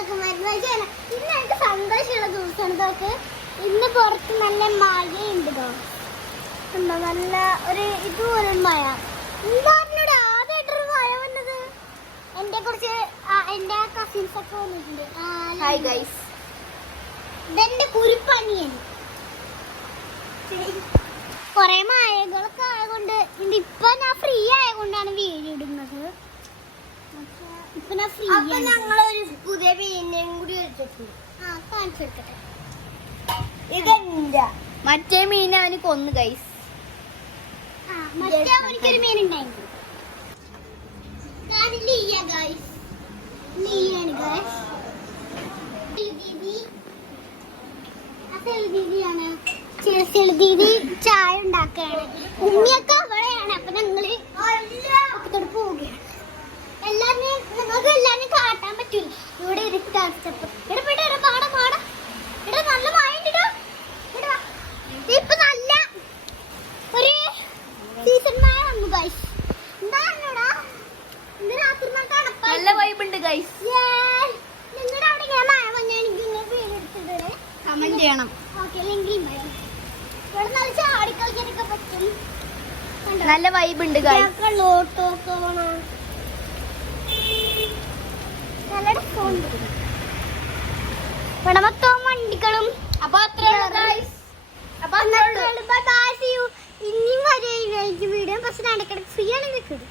ഇന്ന് എനിക്ക് സന്തോഷമുള്ള ദിവസമാണ് ഇതൊക്കെ. ഇന്ന് പുറത്ത് നല്ല മഴയുണ്ട്. നല്ല ഒരു ഇതുപോലെ മഴ. എന്താറിനോട് ആദ്യമായിട്ടൊരു മഴ വന്നത്. എന്റെ കുറച്ച് എന്റെ കസിൻസ് ഒക്കെ വന്നിട്ടുണ്ട്. ഹായ് ഗൈസ്, ഇതെന്റെ കുരിപ്പണിയൻ. കൊറേ മഴകളൊക്കെ ആയതുകൊണ്ട് ഇപ്പൊ ഞാൻ ഫ്രീ ആയതുകൊണ്ടാണ് വീഡിയോ ഇടുന്നത്. ഇപ്പൊ ഞാൻ ഫ്രീ. ഞങ്ങളൊരു പുതിയ മീനെയും കൂടി വെച്ചിട്ടുണ്ട്. കാണിച്ചു കൊടുക്കട്ടെ. ഇതെന്താ മറ്റേ മീൻ അവന് കൊന്നു ഗൈസ്. മറ്റേ അവനിക്കൊരു മീൻ ഉണ്ടായിരുന്നു. ദീദി ചായ ഉണ്ടാക്കുകയാണ്. ഉമ്മിയൊക്കെ അവിടെയാണ്. അപ്പൊ ഞങ്ങള് അപ്പത്തോട് പോവുകയാണ്. നിങ്ങൾക്ക് എല്ലാരും കാട്ടാൻ പറ്റൂല. ഇവിടെ ഇരിക്കാൻ ഇവിടെ നല്ല മഴ ഉണ്ട്. ഇപ്പൊ നല്ല ഒരു സീസൺ മഴ വന്നു ഗൈസ്. എന്താണോടാ ഇന്ന് രാത്രി നല്ല വൈബ് ഉണ്ട് ഗൈസ്. നിങ്ങളുടെ അവിടെ ഇങ്ങനെ മഴ വന്നാൽ എനിക്ക് നിങ്ങൾ പേര് എടുത്തിട്ട് കമന്റ് ചെയ്യണം. ഓക്കെ. എങ്കിൽ മഴ ഇവിടെ നല്ല ചാടി കളിക്കാനൊക്കെ പറ്റും. നല്ല വൈബ് ഉണ്ട് ഗൈസ്. ലോട്ടോക്കെ വേണം. നല്ല രസമുണ്ട്. ഇവിടെ മൊത്തം വണ്ടികളും. അപ്പൊ അത്രയുള്ളൂ ഗൈസ്. ഇനിയും വരെ വീഡിയോ പക്ഷെ ഇടയ്ക്കിടയ്ക്ക് ഫ്രീ ആണ് നിൽക്കുന്നത്.